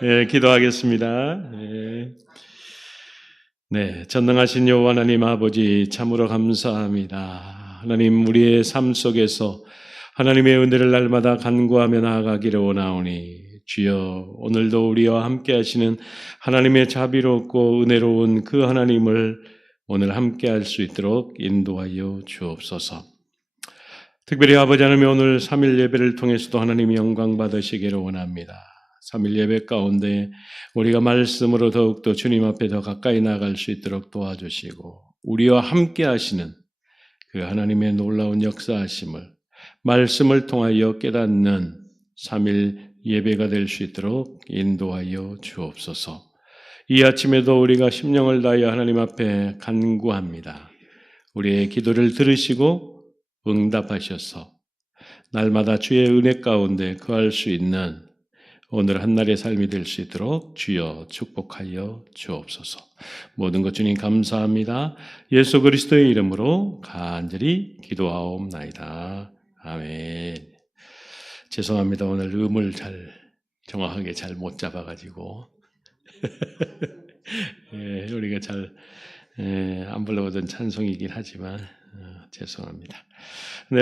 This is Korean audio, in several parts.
기도하겠습니다. 전능하신 여호와 하나님 아버지 참으로 감사합니다. 하나님 우리의 삶 속에서 하나님의 은혜를 날마다 간구하며 나아가기를 원하오니 주여 오늘도 우리와 함께 하시는 하나님의 자비롭고 은혜로운 그 하나님을 오늘 함께 할 수 있도록 인도하여 주옵소서. 특별히 아버지 하나님 오늘 3일 예배를 통해서도 하나님이 영광 받으시기를 원합니다. 3일 예배 가운데 우리가 말씀으로 더욱더 주님 앞에 더 가까이 나아갈 수 있도록 도와주시고 우리와 함께 하시는 그 하나님의 놀라운 역사하심을 말씀을 통하여 깨닫는 3일 예배가 될 수 있도록 인도하여 주옵소서. 이 아침에도 우리가 심령을 다하여 하나님 앞에 간구합니다. 우리의 기도를 들으시고 응답하셔서 날마다 주의 은혜 가운데 거할 수 있는 오늘 한날의 삶이 될 수 있도록 주여 축복하여 주옵소서. 모든 것 주님 감사합니다. 예수 그리스도의 이름으로 간절히 기도하옵나이다. 아멘. 죄송합니다. 오늘 음을 정확하게 잘 못 잡아가지고 우리가 잘 안 불러오던 찬송이긴 하지만 죄송합니다.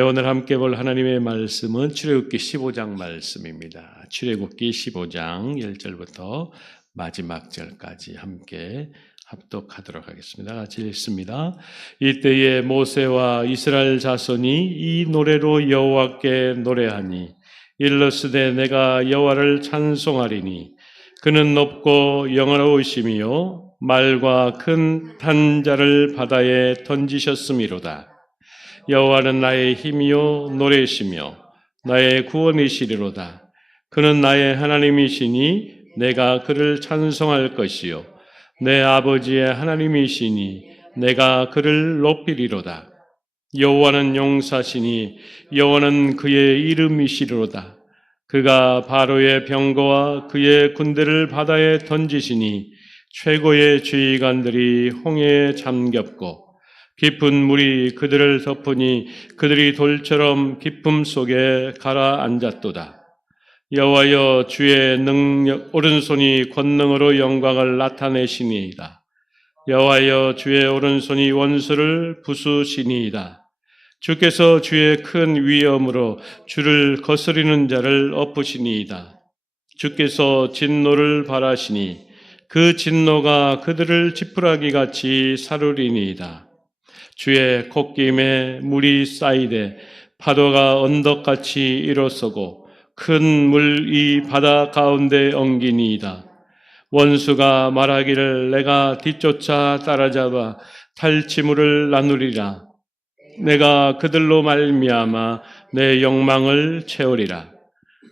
오늘 함께 볼 하나님의 말씀은 출애굽기 15장 말씀입니다. 출애굽기 15장 1절부터 마지막 절까지 함께 합독하도록 하겠습니다. 같이 읽습니다. 이때에 모세와 이스라엘 자손이 이 노래로 여호와께 노래하니 일러스되 내가 여호와를 찬송하리니 그는 높고 영화로우시며 말과 큰 탄자를 바다에 던지셨음이로다. 여호와는 나의 힘이요 노래시며 나의 구원이시리로다. 그는 나의 하나님이시니 내가 그를 찬송할 것이요 내 아버지의 하나님이시니 내가 그를 높이리로다. 여호와는 용사시니 여호와는 그의 이름이시리로다. 그가 바로의 병거와 그의 군대를 바다에 던지시니 최고의 지휘관들이 홍해에 잠겼고 깊은 물이 그들을 덮으니 그들이 돌처럼 깊음 속에 가라앉았도다. 여호와여 주의 능력 오른손이 권능으로 영광을 나타내시니이다. 여호와여 주의 오른손이 원수를 부수시니이다. 주께서 주의 큰 위엄으로 주를 거스리는 자를 엎으시니이다. 주께서 진노를 발하시니 그 진노가 그들을 지푸라기같이 사르리니이다. 주의 콧김에 물이 쌓이되 파도가 언덕같이 일어서고 큰 물이 바다 가운데 엉기니이다. 원수가 말하기를 내가 뒤쫓아 따라잡아 탈취물을 나누리라. 내가 그들로 말미암아 내 욕망을 채우리라.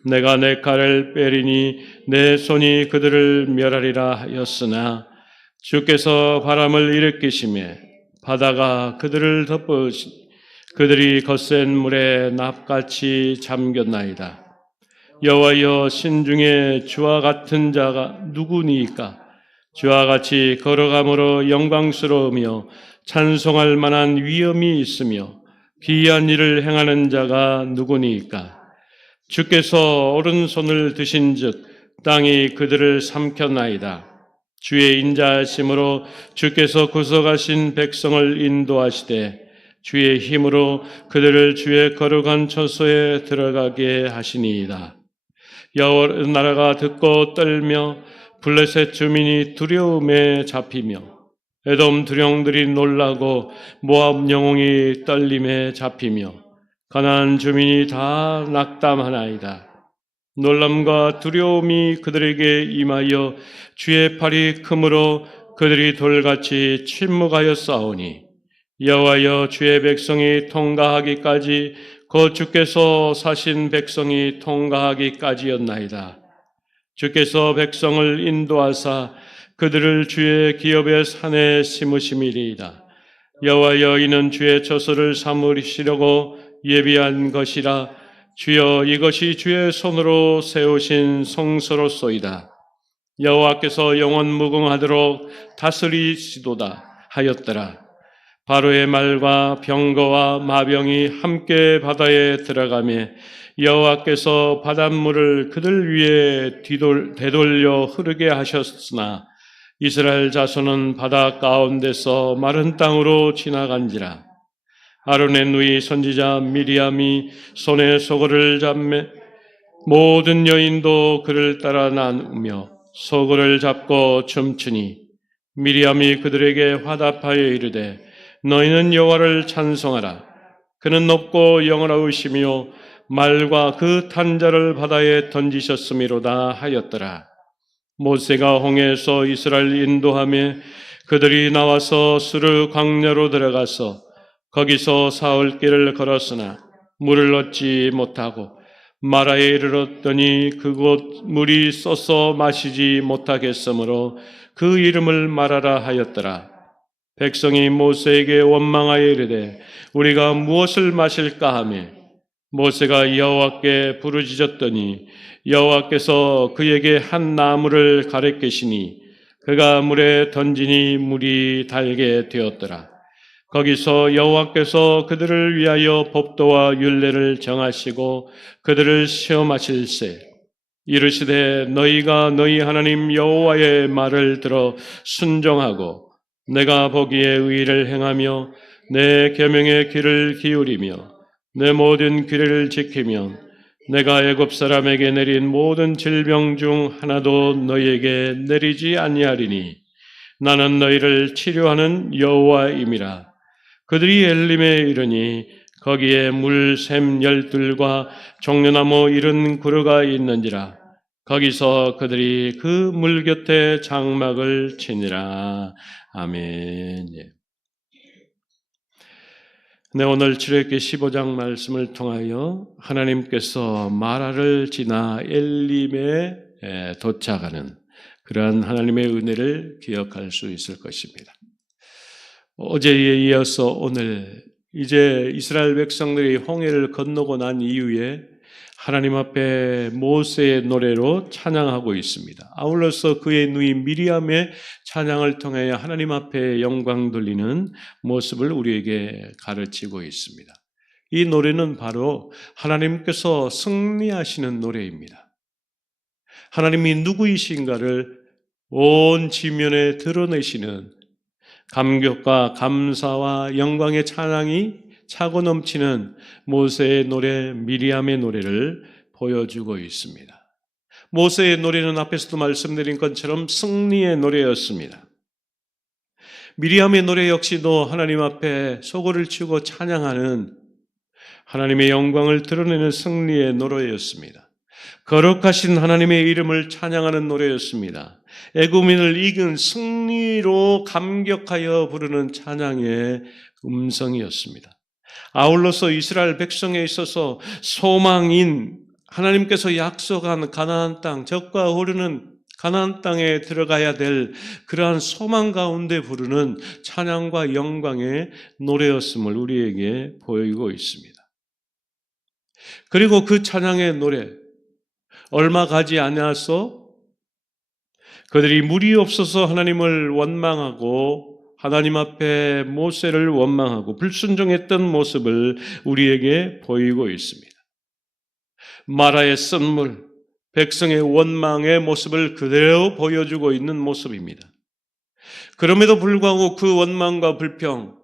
내가 내 칼을 빼리니 내 손이 그들을 멸하리라 하였으나 주께서 바람을 일으키시매 바다가 그들을 덮으시니 그들이 거센 물에 납같이 잠겼나이다. 여호와여 신중에 주와 같은 자가 누구니이까? 주와 같이 걸어감으로 영광스러우며 찬송할 만한 위엄이 있으며 기이한 일을 행하는 자가 누구니이까? 주께서 오른손을 드신즉 땅이 그들을 삼켰나이다. 주의 인자하심으로 주께서 구속하신 백성을 인도하시되 주의 힘으로 그들을 주의 거룩한 처소에 들어가게 하시니이다. 여호와 나라가 듣고 떨며 블레셋 주민이 두려움에 잡히며 에돔 두령들이 놀라고 모압 영웅이 떨림에 잡히며 가나안 주민이 다 낙담하나이다. 놀람과 두려움이 그들에게 임하여 주의 팔이 크므로 그들이 돌같이 침묵하여 싸우니 여호와여 주의 백성이 통과하기까지 곧 주께서 사신 백성이 통과하기까지였나이다. 주께서 백성을 인도하사 그들을 주의 기업의 산에 심으심이리이다. 여호와여 이는 주의 처소를 삼으시려고 예비한 것이라. 주여 이것이 주의 손으로 세우신 성소로소이다. 여호와께서 영원 무궁하도록 다스리시도다 하였더라. 바로의 말과 병거와 마병이 함께 바다에 들어가매 여호와께서 바닷물을 그들 위에 되돌려 흐르게 하셨으나 이스라엘 자손은 바다 가운데서 마른 땅으로 지나간지라. 아론의 누이 선지자 미리암이 손에 소고를 잡매 모든 여인도 그를 따라 나누며 소고를 잡고 춤추니 미리암이 그들에게 화답하여 이르되 너희는 여호와를 찬송하라. 그는 높고 영원하시며 말과 그 탄자를 바다에 던지셨음이로다 하였더라. 모세가 홍해에서 이스라엘 인도하며 그들이 나와서 수르 광야로 들어가서 거기서 사흘 길을 걸었으나 물을 얻지 못하고 마라에 이르렀더니 그곳 물이 쏘서 마시지 못하겠으므로 그 이름을 마라라 하였더라. 백성이 모세에게 원망하여 이르되 우리가 무엇을 마실까 하며 모세가 여호와께 부르짖었더니 여호와께서 그에게 한 나무를 가르치시니 그가 물에 던지니 물이 달게 되었더라. 거기서 여호와께서 그들을 위하여 법도와 율례를 정하시고 그들을 시험하실세 이르시되 너희가 너희 하나님 여호와의 말을 들어 순종하고 내가 보기에 의를 행하며 내 계명의 귀를 기울이며 내 모든 규례를 지키면 내가 애굽 사람에게 내린 모든 질병 중 하나도 너희에게 내리지 아니하리니 나는 너희를 치료하는 여호와임이라. 그들이 엘림에 이르니 거기에 물샘 12과 종려나무 70그루가 있는지라. 거기서 그들이 그 물 곁에 장막을 치니라. 아멘. 네, 오늘 출애굽기 15장 말씀을 통하여 하나님께서 마라를 지나 엘림에 도착하는 그러한 하나님의 은혜를 기억할 수 있을 것입니다. 어제에 이어서 오늘 이제 이스라엘 백성들이 홍해를 건너고 난 이후에 하나님 앞에 모세의 노래로 찬양하고 있습니다. 아울러서 그의 누이 미리암의 찬양을 통해 하나님 앞에 영광 돌리는 모습을 우리에게 가르치고 있습니다. 이 노래는 바로 하나님께서 승리하시는 노래입니다. 하나님이 누구이신가를 온 지면에 드러내시는 감격과 감사와 영광의 찬양이 차고 넘치는 모세의 노래, 미리암의 노래를 보여주고 있습니다. 모세의 노래는 앞에서도 말씀드린 것처럼 승리의 노래였습니다. 미리암의 노래 역시도 하나님 앞에 소고를 치고 찬양하는 하나님의 영광을 드러내는 승리의 노래였습니다. 거룩하신 하나님의 이름을 찬양하는 노래였습니다. 애굽인을 이긴 승리로 감격하여 부르는 찬양의 음성이었습니다. 아울러서 이스라엘 백성에 있어서 소망인 하나님께서 약속한 가나안 땅, 젖과 흐르는 가나안 땅에 들어가야 될 그러한 소망 가운데 부르는 찬양과 영광의 노래였음을 우리에게 보이고 있습니다. 그리고 그 찬양의 노래, 얼마 가지 않아서 그들이 물이 없어서 하나님을 원망하고 하나님 앞에 모세를 원망하고 불순종했던 모습을 우리에게 보이고 있습니다. 마라의 쓴물, 백성의 원망의 모습을 그대로 보여주고 있는 모습입니다. 그럼에도 불구하고 그 원망과 불평,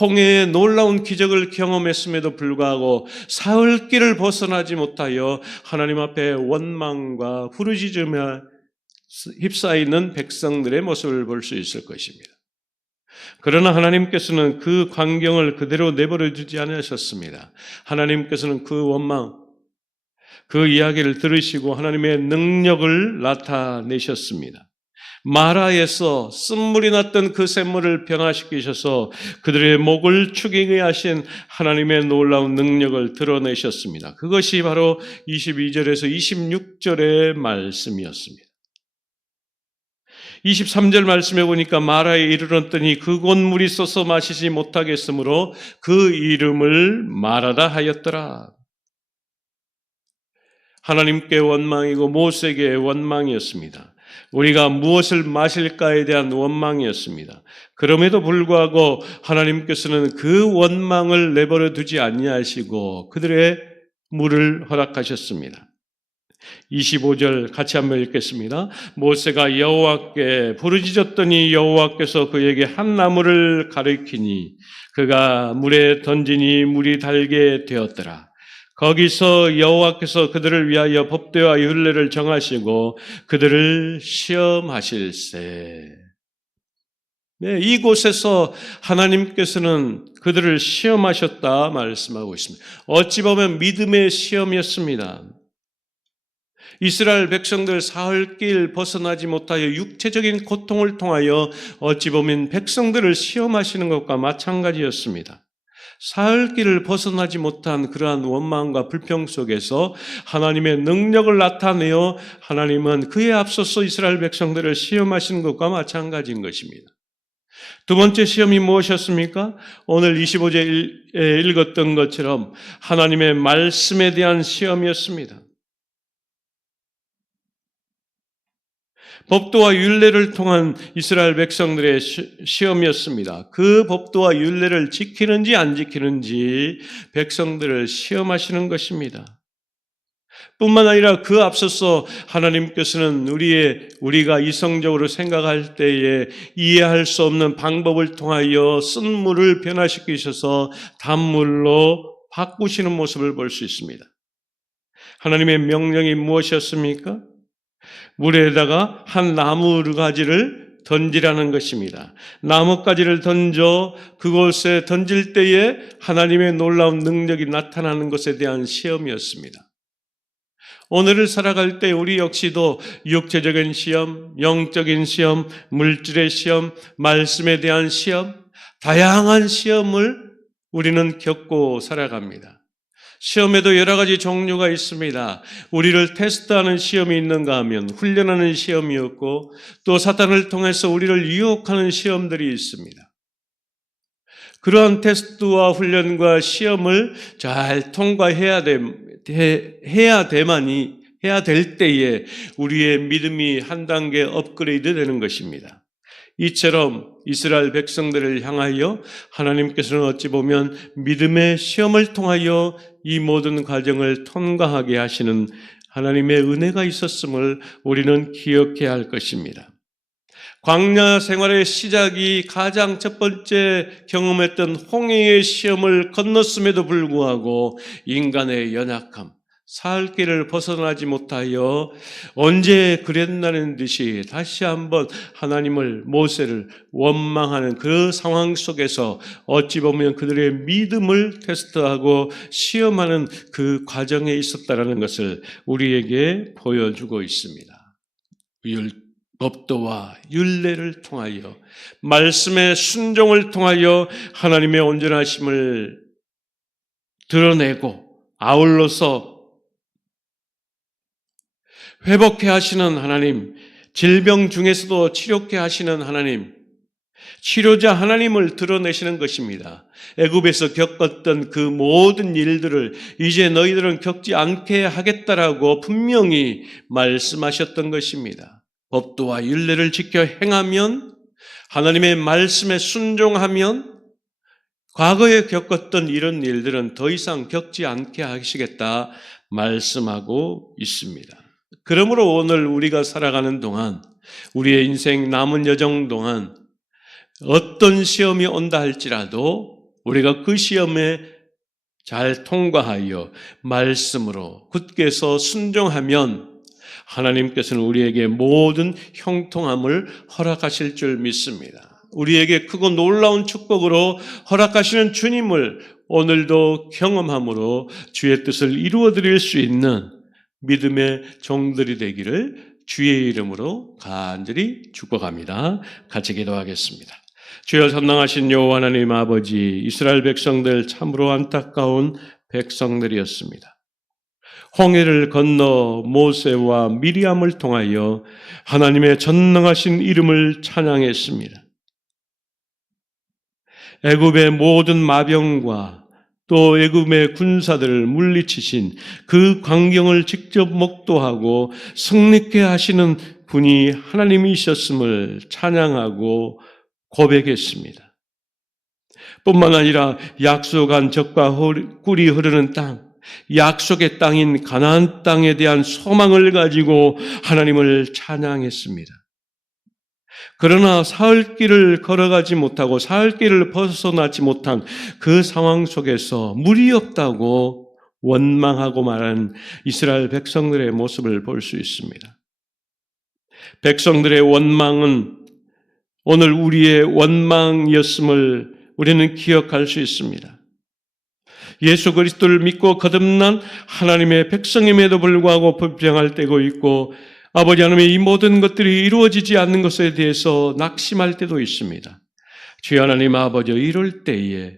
홍해의 놀라운 기적을 경험했음에도 불구하고 사흘길을 벗어나지 못하여 하나님 앞에 원망과 부르짖으며 휩싸이는 백성들의 모습을 볼 수 있을 것입니다. 그러나 하나님께서는 그 광경을 그대로 내버려 두지 않으셨습니다. 하나님께서는 그 원망, 그 이야기를 들으시고 하나님의 능력을 나타내셨습니다. 마라에서 쓴물이 났던 그 샘물을 변화시키셔서 그들의 목을 축이게 하신 하나님의 놀라운 능력을 드러내셨습니다. 그것이 바로 22절에서 26절의 말씀이었습니다. 23절 말씀에 보니까 마라에 이르렀더니 그곳 물이 쏘서 마시지 못하겠으므로 그 이름을 마라다 하였더라. 하나님께 원망이고 모세에게 원망이었습니다. 우리가 무엇을 마실까에 대한 원망이었습니다. 그럼에도 불구하고 하나님께서는 그 원망을 내버려 두지 아니하시고 그들의 물을 허락하셨습니다. 25절 같이 한번 읽겠습니다. 모세가 여호와께 부르짖었더니 여호와께서 그에게 한 나무를 가리키니 그가 물에 던지니 물이 달게 되었더라. 거기서 여호와께서 그들을 위하여 법궤와 율례를 정하시고 그들을 시험하실세. 네, 이곳에서 하나님께서는 그들을 시험하셨다 말씀하고 있습니다. 어찌 보면 믿음의 시험이었습니다. 이스라엘 백성들 사흘길 벗어나지 못하여 육체적인 고통을 통하여 어찌 보면 백성들을 시험하시는 것과 마찬가지였습니다. 사흘길을 벗어나지 못한 그러한 원망과 불평 속에서 하나님의 능력을 나타내어 하나님은 그에 앞서서 이스라엘 백성들을 시험하시는 것과 마찬가지인 것입니다. 두 번째 시험이 무엇이었습니까? 오늘 25절에 읽었던 것처럼 하나님의 말씀에 대한 시험이었습니다. 법도와 율례를 통한 이스라엘 백성들의 시험이었습니다. 그 법도와 율례를 지키는지 안 지키는지 백성들을 시험하시는 것입니다. 뿐만 아니라 그 앞서서 하나님께서는 우리가 이성적으로 생각할 때에 이해할 수 없는 방법을 통하여 쓴 물을 변화시키셔서 단물로 바꾸시는 모습을 볼 수 있습니다. 하나님의 명령이 무엇이었습니까? 물에다가 한 나무가지를 던지라는 것입니다. 나뭇가지를 던져 그곳에 던질 때에 하나님의 놀라운 능력이 나타나는 것에 대한 시험이었습니다. 오늘을 살아갈 때 우리 역시도 육체적인 시험, 영적인 시험, 물질의 시험, 말씀에 대한 시험, 다양한 시험을 우리는 겪고 살아갑니다. 시험에도 여러 가지 종류가 있습니다. 우리를 테스트하는 시험이 있는가 하면 훈련하는 시험이 없고 또 사탄을 통해서 우리를 유혹하는 시험들이 있습니다. 그러한 테스트와 훈련과 시험을 잘 통과해야 될 때에 우리의 믿음이 한 단계 업그레이드 되는 것입니다. 이처럼 이스라엘 백성들을 향하여 하나님께서는 어찌 보면 믿음의 시험을 통하여 이 모든 과정을 통과하게 하시는 하나님의 은혜가 있었음을 우리는 기억해야 할 것입니다. 광야 생활의 시작이 가장 첫 번째 경험했던 홍해의 시험을 건넜음에도 불구하고 인간의 연약함, 사흘길을 벗어나지 못하여 언제 그랬나는 듯이 다시 한번 하나님을, 모세를 원망하는 그 상황 속에서 어찌 보면 그들의 믿음을 테스트하고 시험하는 그 과정에 있었다는 것을 우리에게 보여주고 있습니다. 법도와 율례를 통하여 말씀의 순종을 통하여 하나님의 온전하심을 드러내고 아울러서 회복해 하시는 하나님, 질병 중에서도 치료케 하시는 하나님, 치료자 하나님을 드러내시는 것입니다. 애굽에서 겪었던 그 모든 일들을 이제 너희들은 겪지 않게 하겠다라고 분명히 말씀하셨던 것입니다. 법도와 율례를 지켜 행하면, 하나님의 말씀에 순종하면 과거에 겪었던 이런 일들은 더 이상 겪지 않게 하시겠다 말씀하고 있습니다. 그러므로 오늘 우리가 살아가는 동안, 우리의 인생 남은 여정 동안 어떤 시험이 온다 할지라도 우리가 그 시험에 잘 통과하여 말씀으로 굳게 서 순종하면 하나님께서는 우리에게 모든 형통함을 허락하실 줄 믿습니다. 우리에게 크고 놀라운 축복으로 허락하시는 주님을 오늘도 경험함으로 주의 뜻을 이루어 드릴 수 있는 믿음의 종들이 되기를 주의 이름으로 간절히 축복합니다. 같이 기도하겠습니다. 주여, 선능하신 여호와 하나님 아버지, 이스라엘 백성들 참으로 안타까운 백성들이었습니다. 홍해를 건너 모세와 미리암을 통하여 하나님의 전능하신 이름을 찬양했습니다. 애굽의 모든 마병과 또 애굽의 군사들을 물리치신 그 광경을 직접 목도하고 승리케 하시는 분이 하나님이셨음을 찬양하고 고백했습니다. 뿐만 아니라 약속한 젖과 꿀이 흐르는 땅, 약속의 땅인 가나안 땅에 대한 소망을 가지고 하나님을 찬양했습니다. 그러나 사흘길을 걸어가지 못하고 사흘길을 벗어나지 못한 그 상황 속에서 물이 없다고 원망하고 말한 이스라엘 백성들의 모습을 볼 수 있습니다. 백성들의 원망은 오늘 우리의 원망이었음을 우리는 기억할 수 있습니다. 예수 그리스도를 믿고 거듭난 하나님의 백성임에도 불구하고 불평할 때도 있고 아버지 하나님의 이 모든 것들이 이루어지지 않는 것에 대해서 낙심할 때도 있습니다. 주여 하나님 아버지, 이럴 때에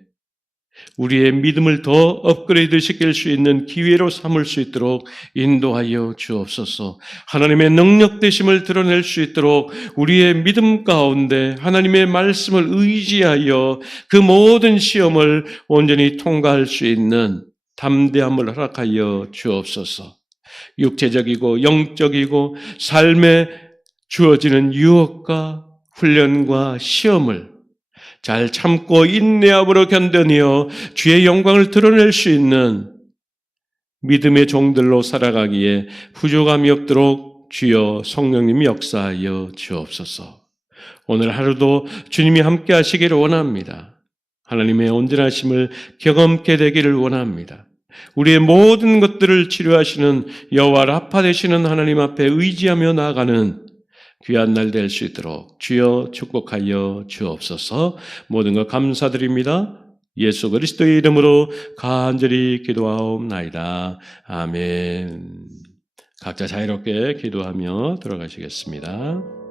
우리의 믿음을 더 업그레이드 시킬 수 있는 기회로 삼을 수 있도록 인도하여 주옵소서. 하나님의 능력 되심을 드러낼 수 있도록 우리의 믿음 가운데 하나님의 말씀을 의지하여 그 모든 시험을 온전히 통과할 수 있는 담대함을 허락하여 주옵소서. 육체적이고 영적이고 삶에 주어지는 유혹과 훈련과 시험을 잘 참고 인내함으로 견뎌내어 주의 영광을 드러낼 수 있는 믿음의 종들로 살아가기에 부족함이 없도록 주여 성령님이 역사하여 주옵소서. 오늘 하루도 주님이 함께 하시기를 원합니다. 하나님의 온전하심을 경험케 되기를 원합니다. 우리의 모든 것들을 치료하시는 여호와 라파 되시는 하나님 앞에 의지하며 나아가는 귀한 날 될 수 있도록 주여 축복하여 주옵소서. 모든 것 감사드립니다. 예수 그리스도의 이름으로 간절히 기도하옵나이다. 아멘. 각자 자유롭게 기도하며 들어가시겠습니다.